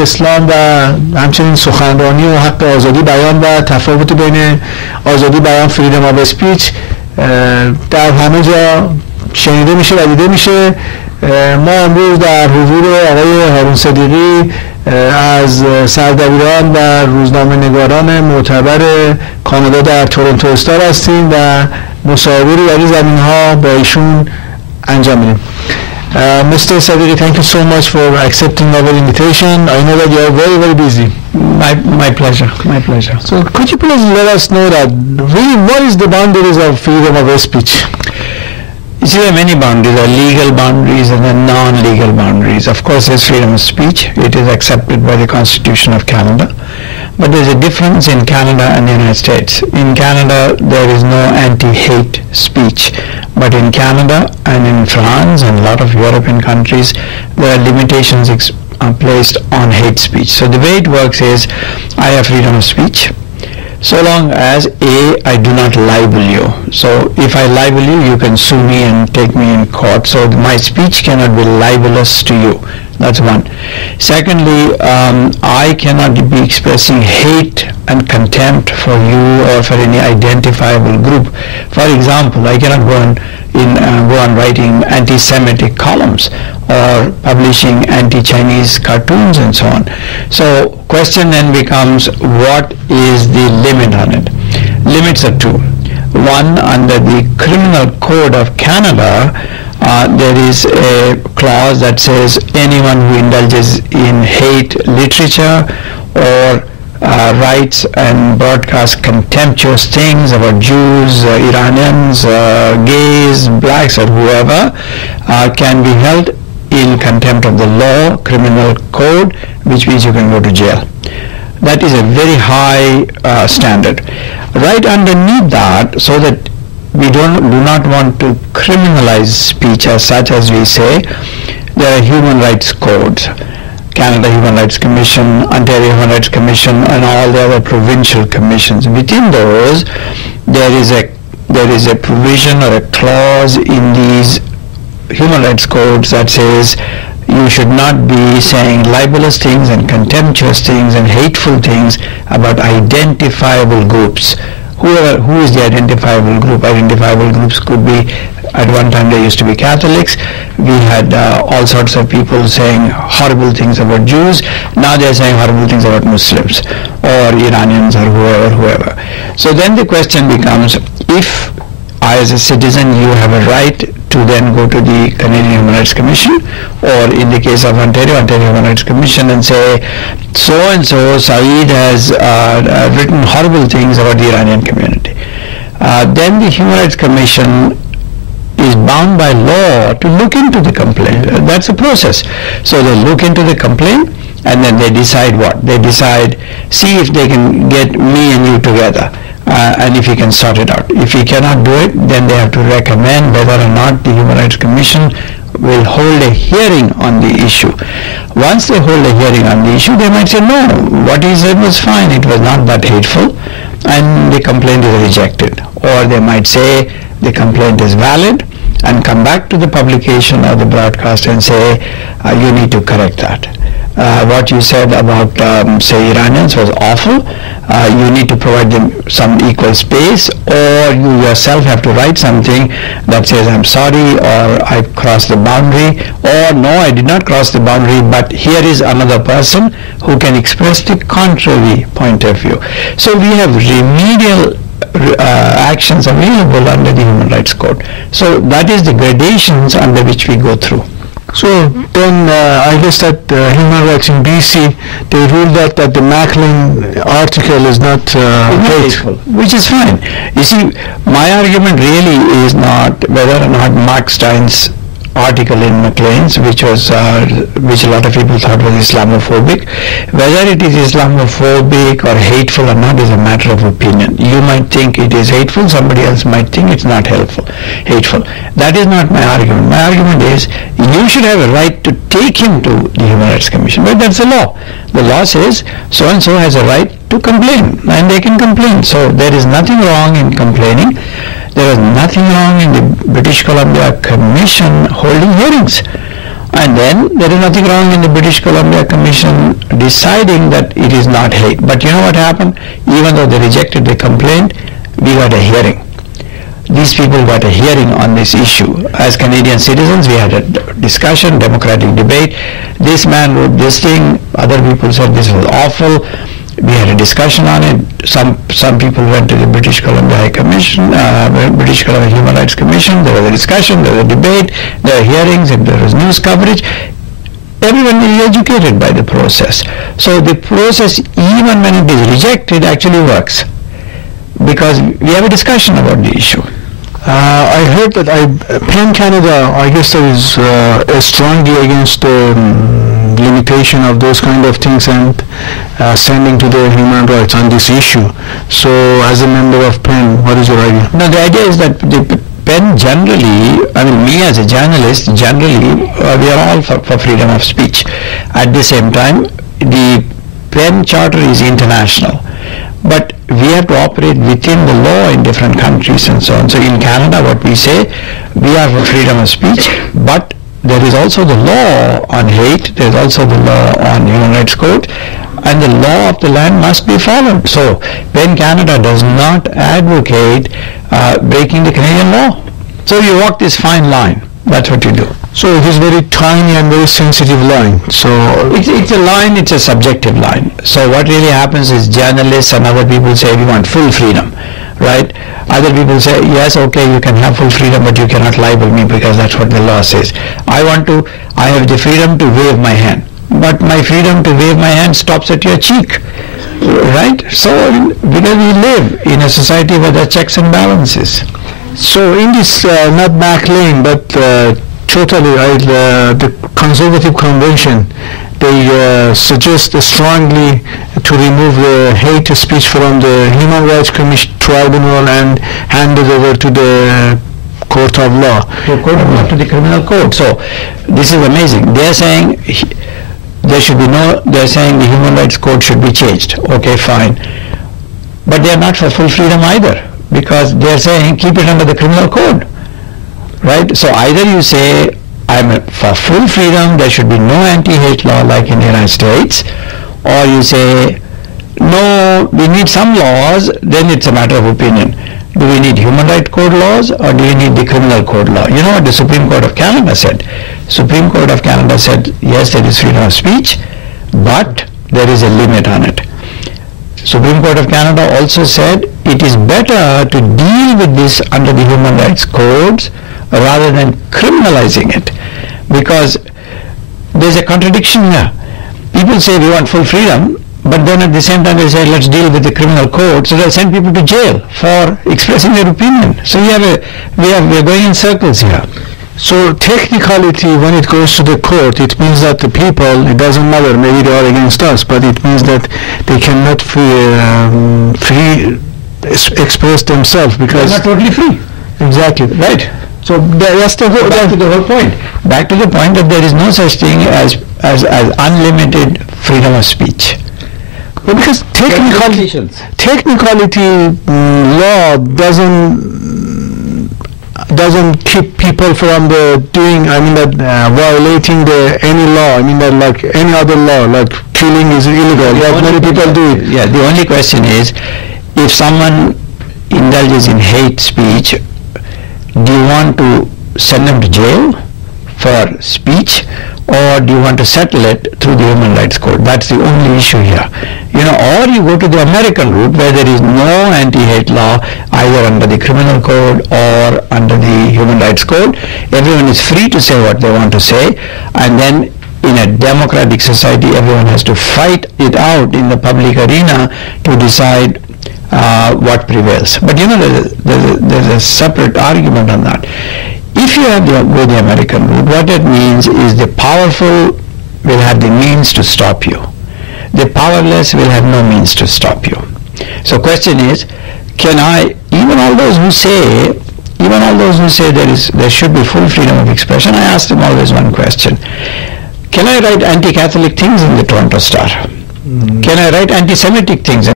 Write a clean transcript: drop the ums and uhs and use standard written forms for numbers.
اسلام و همچنین سخنرانی و حق آزادی بیان و تفاوت بین آزادی بیان فریدم آف اسپیچ در همه جا شنیده میشه و دیده میشه. ما امروز در حضور آقای هارون صدیقی از سردبیران و روزنامه نگاران معتبر کانادا در تورنتو استار هستیم و مصاحبه رو در این زمین ها با ایشون انجام میدیم. Mr. Siddiqui, thank you so much for accepting our invitation. I know that you are very, very busy. My pleasure. My pleasure. So could you please let us know that really what is the boundaries of freedom of speech? You see, there are many boundaries. There are legal boundaries and there are non-legal boundaries. Of course, there's freedom of speech. It is accepted by the Constitution of Canada. But there's a difference in Canada and the United States. In Canada, there is no anti-hate speech. But in Canada and in France and a lot of European countries, there are limitations placed on hate speech. So the way it works is, I have freedom of speech, so long as I do not libel you. So if I libel you, you can sue me and take me in court. So my speech cannot be libelous to you. That's one. Secondly, I cannot be expressing hate and contempt for you or for any identifiable group. For example, I cannot go on writing anti-Semitic columns or publishing anti-Chinese cartoons and so on. So question then becomes, what is the limit on it? Limits are two. One, under the Criminal Code of Canada, there is a clause that says anyone who indulges in hate literature or writes and broadcasts contemptuous things about Jews, Iranians, gays, blacks or whoever can be held in contempt of the law, criminal code, which means you can go to jail. That is a very high standard. Right underneath that, so that we do not want to criminalize speech as such, as we say, there are human rights codes. Canada Human Rights Commission, Ontario Human Rights Commission, and all the other provincial commissions. Within those, there is a provision or a clause in these human rights codes that says you should not be saying libelous things and contemptuous things and hateful things about identifiable groups. Who is the identifiable group? Identifiable groups could be, at one time they used to be Catholics. We had all sorts of people saying horrible things about Jews. Now they're saying horrible things about Muslims or Iranians or whoever. So then the question becomes, if I as a citizen, you have a right to then go to the Canadian Human Rights Commission, or in the case of Ontario Human Rights Commission, and say, so-and-so, Sa'id has written horrible things about the Iranian community. Then the Human Rights Commission is bound by law to look into the complaint. That's a process. So they look into the complaint and then they decide what? They decide, see if they can get me and you together. And if he can sort it out. If he cannot do it, then they have to recommend whether or not the Human Rights Commission will hold a hearing on the issue. Once they hold a hearing on the issue, they might say, no, what he said was fine, it was not that hateful, and the complaint is rejected. Or they might say the complaint is valid and come back to the publication or the broadcast and say, you need to correct that. What you said about, say, Iranians was awful. You need to provide them some equal space, or you yourself have to write something that says, I'm sorry, or I crossed the boundary, or no, I did not cross the boundary, but here is another person who can express the contrary point of view. So we have remedial actions available under the Human Rights Code. So that is the gradations under which we go through. So then I guess that Human Rights in BC, they ruled that the Macklin article is not hateful. Which is fine. You see, my argument really is not whether or not Mark Stein's article in Maclean's, which a lot of people thought was Islamophobic. Whether it is Islamophobic or hateful or not is a matter of opinion. You might think it is hateful, somebody else might think it's not hateful. That is not my argument. My argument is you should have a right to take him to the Human Rights Commission. But that's the law. The law says so-and-so has a right to complain, and they can complain. So there is nothing wrong in complaining. There is nothing wrong in the British Columbia Commission holding hearings And then there is nothing wrong in the British Columbia Commission deciding that it is not hate. But you know what happened? Even though they rejected the complaint, we got a hearing. These people got a hearing on this issue. As Canadian citizens, we had a discussion, democratic debate. This man wrote this thing, other people said this was awful. We had a discussion on it. Some people went to the British Columbia High Commission, British Columbia Human Rights Commission. There was a discussion, there was a debate, there were hearings, and there was news coverage. Everyone is educated by the process. So the process, even when it is rejected, actually works, because we have a discussion about the issue. I heard that PEN Canada, I guess there is strongly against the limitation of those kind of things and sending to the human rights on this issue. So as a member of PEN, what is your idea? No, the idea is that the PEN generally, I mean me as a journalist, generally we are all for freedom of speech. At the same time, the PEN charter is international, but we have to operate within the law in different countries and so on. So in Canada, what we say, we are for freedom of speech, but there is also the law on hate, there is also the law on human rights code, and the law of the land must be followed. So when Canada does not advocate breaking the Canadian law, so you walk this fine line. That's what you do. So it is very tiny and very sensitive line. So it's a line, it's a subjective line. So what really happens is journalists and other people say we want full freedom, right? Other people say, yes, okay, you can have full freedom, but you cannot libel me because that's what the law says. I have the freedom to wave my hand, but my freedom to wave my hand stops at your cheek, right? So because we live in a society where there are checks and balances. So in this, not back lane, but totally, the Conservative Convention, they suggest strongly to remove the hate speech from the Human Rights Commission Tribunal and hand it over to the Court of Law. To the Criminal Code. So this is amazing. They are saying there should be they are saying the Human Rights Code should be changed. Okay, fine. But they are not for full freedom either, because they are saying keep it under the Criminal Code. Right? So either you say I'm for full freedom, there should be no anti-hate law like in the United States, or you say no, we need some laws, then it's a matter of opinion. Do we need human rights code laws or do we need the criminal code law? You know what the Supreme Court of Canada said? Supreme Court of Canada said yes, there is freedom of speech, but there is a limit on it. Supreme Court of Canada also said it is better to deal with this under the human rights codes rather than criminalizing it, because there's a contradiction here. People say we want full freedom, but then at the same time they say let's deal with the criminal code, so they'll send people to jail for expressing their opinion. So we are going in circles here. So technicality, when it goes to the court, it means that the people, it doesn't matter, maybe they are against us, but it means that they cannot free express themselves, because they're not totally free. Exactly. Right. So that's the whole, back to the whole point. Back to the point that there is no such thing as unlimited freedom of speech. Well, because technicality law doesn't keep people from violating any law. I mean that like any other law, like killing is illegal. Like many people do it. Yeah. The only question is, if someone indulges in hate speech, do you want to send them to jail for speech, or do you want to settle it through the Human Rights Code? That's the only issue here. You know, or you go to the American route where there is no anti-hate law either under the Criminal Code or under the Human Rights Code. Everyone is free to say what they want to say, and then in a democratic society everyone has to fight it out in the public arena to decide what prevails. But you know, there's a separate argument on that. If you have go the American route, what that means is the powerful will have the means to stop you. The powerless will have no means to stop you. So question is, even all those who say there should be full freedom of expression, I ask them always one question. Can I write anti-Catholic things in the Toronto Star? Can I write anti-Semitic things?